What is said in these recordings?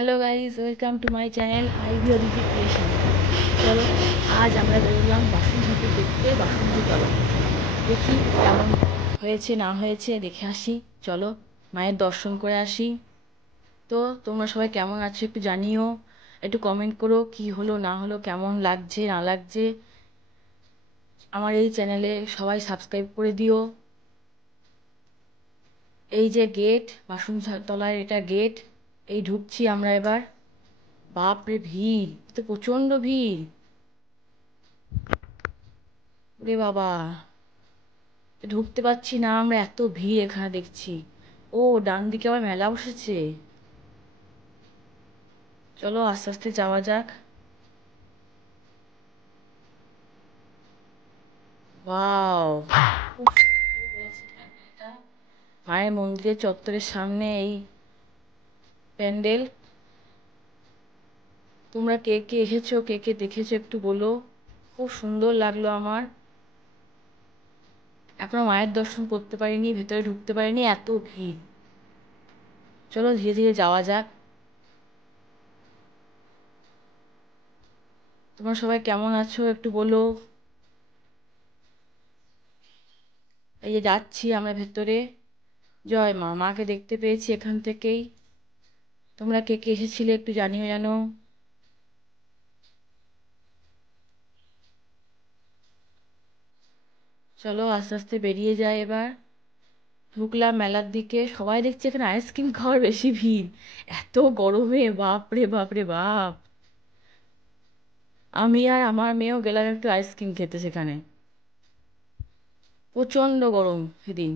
Hello guys, welcome to my channel Ivy Aditi creation. চলো আজ আমরা বেরোলাম বাসন ঠাকুর দেখতে, বাসন্তী তলা। দেখি কেমন হয়েছে না হয়েছে দেখে আসি। চলো মায়ের দর্শন করে আসি। তো তোমরা সবাই কেমন আছো একটু জানিও, একটু কমেন্ট করো কি হলো না হলো, কেমন লাগছে না লাগছে। আমার এই চ্যানেলে সবাই সাবস্ক্রাইব করে দিও। এই যে গেট, বাসন্তী তলার এটা গেট, এই ঢুকছি আমরা এবার। বাপরে ভিড়, তো প্রচন্ড ভিড় রে বাবা, ঢুকতে পারছি না আমরা, এত ভিড় এখানে দেখছি। ও ডান দিকে আবার মেলা বসেছে। চলো আস্তে আস্তে যাওয়া যাক। ওয়াও, খুব সুন্দর হয়েছে প্যান্ডেলটা। মায়ের মন্দিরের চত্বরের সামনে এই প্যান্ডেল। তোমরা কে কে এসেছো, কে কে দেখেছো একটু বলো। খুব সুন্দর লাগলো আমার। এখনো মায়ের দর্শন করতে পারিনি, ভেতরে ঢুকতে পারিনি, এত ভিড়। চলো ধীরে ধীরে যাওয়া যাক। তোমরা সবাই কেমন আছো একটু বলো। এই যে যাচ্ছি আমরা ভেতরে। জয় মা, মাকে দেখতে পেয়েছি এখান থেকেই। তোমরা কে কে এসেছিলে একটু জানিও যেন। চলো আস্তে আস্তে বেরিয়ে যাই এবার। ঢুকলাম মেলার দিকে, সবাই দেখছি এখানে আইসক্রিম খাওয়ার বেশি ভিড়। এত গরমে বাপ রে বাপ রে বাপ। আমি আর আমার মেয়েও গেলাম একটু আইসক্রিম খেতে সেখানে। প্রচন্ড গরম সেদিন।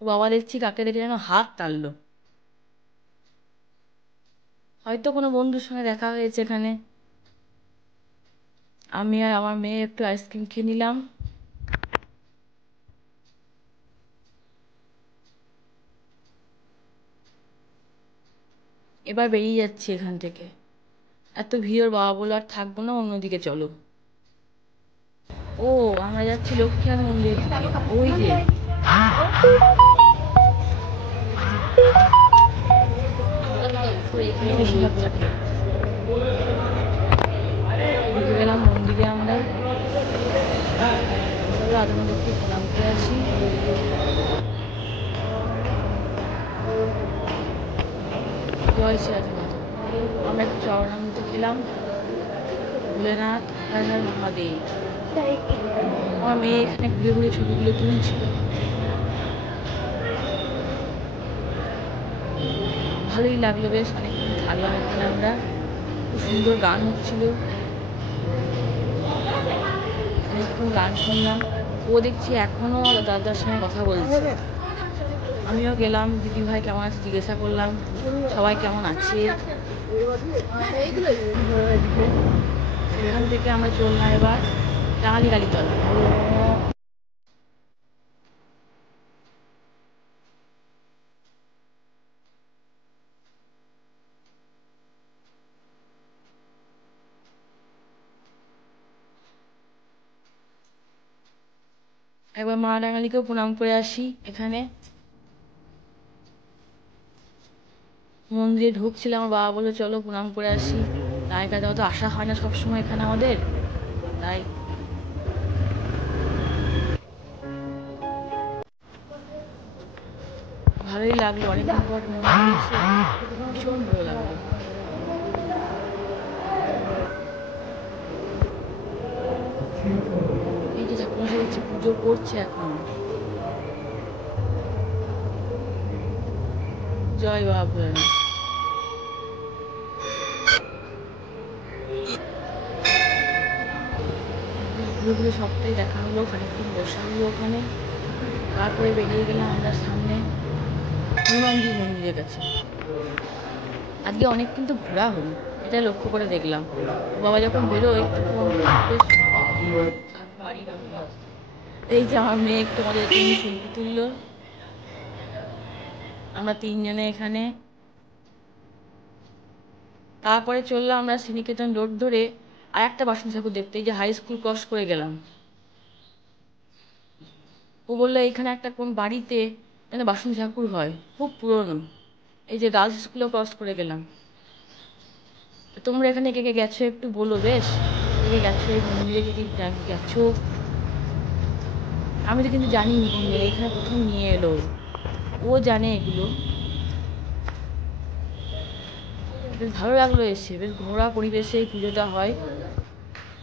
ও বাবা, দেখছি কাকে দেখে যেন হাত টানলো। হয়তো কোনো বন্ধুর সঙ্গে দেখা হয়েছে এখানে। আমি আর আমার মেয়ে একটু আইসক্রিম খেয়ে নিলাম। এবার বেরিয়ে যাচ্ছি এখান থেকে। এত ভিড় বাবা বলে আর থাকবো না, অন্যদিকে চলো। ও, আমরা যাচ্ছি লক্ষ্মীনাথ মন্দিরের দিকে। ওই যে এখানে বেশিরভাগ থাকে। ঢুকে গেলাম মন্দিরে আমরা। চলো আধ ঘন্টা একটু প্রণাম করে আসি। জয় শ্রী রাধানাথ। আমরা একটু চরণামৃত খেলাম। ভোলেনাথ হর হর মহাদেব। আমার মেয়ে এখানে ঘুরে ঘুরে ছবিগুলো তুলছিল। ভালোই লাগলো, বেশ অনেকক্ষণ থাকলাম এখানে আমরা। খুব সুন্দর গান হচ্ছিল, অনেকক্ষণ গান শুনলাম। ও দেখছি এখনো দাদার সঙ্গে কথা বলছে। আমিও গেলাম, দিদি ভাই কেমন আছে জিজ্ঞাসা করলাম, সবাই কেমন আছে। এখান থেকে আমরা চললাম এবার টালিগালিতলা। একবার মা রাঙালিকেও প্রণাম করে আসি এখানে। মন্দিরে ঢুকছিলাম, আমার বাবা বললো চলো প্রণাম করে আসি। তাই কাছে অত আসা হয় না সবসময় এখানে আমাদের, তাই। ভালোই লাগলো, অনেকদিন পর মন্দিরে এসে ভীষণ ভালো লাগলো। এই যে ঠাকুরমশাই দেখছি পুজো করছে এখন। জয় বাবা ভোলেনাথ। ঘুরে ঘুরে সবটাই দেখা হলো, খানিকক্ষণ বসা হলো ওখানে। তারপরে বেরিয়ে গেলাম আমরা সামনে হনুমানজির মন্দিরের কাছে। আজকে অনেক কিন্তু ঘোরা হলো, এটা লক্ষ্য করে দেখলাম। বাবা যখন বেরোয় তখন বেশ। এই যে আমার মেয়ে একটু আমাদের জন্য সেলফি তুললো। আমরা তিনজনে এখানে। তারপরে চললাম আমরা শ্রীনিকেতন রোড ধরে আর একটা বাসন্তী ঠাকুর দেখতে। এই যে হাই স্কুল ক্রস করে গেলাম। ও বললো এইখানে একটা কোন বাড়িতে যেন বাসন্তী ঠাকুর হয়, খুব পুরনো। এই যে গার্লস স্কুলও ক্রস করে গেলাম। তোমরা এখানে কে কে গেছো একটু বলো বেশ, কে কে গেছো এই মন্দিরে, কে কে গেছো। আমি তো কিন্তু জানি মন্দিরে, এখানে প্রথম নিয়ে এলো, ও জানে এগুলো। বেশ ভালো লাগলো এসে, বেশ ঘোরা পরিবেশে এই পুজোটা হয়।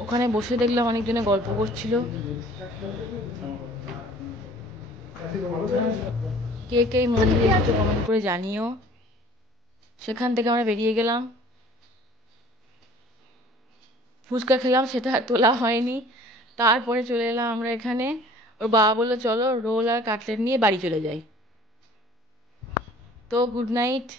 ওখানে বসে দেখলাম অনেকজনে গল্প করছিল। কে কে এই মন্দিরে এসেছো কমেন্ট করে জানিও। সেখান থেকে আমরা বেরিয়ে গেলাম, ফুচকা খেলাম, সেটা আর তোলা হয়নি। তারপরে চলে এলাম আমরা এখানে, ওর বাবা বললো চলো রোল আর কাটলেট নিয়ে বাড়ি চলে যাই। তো গুড নাইট।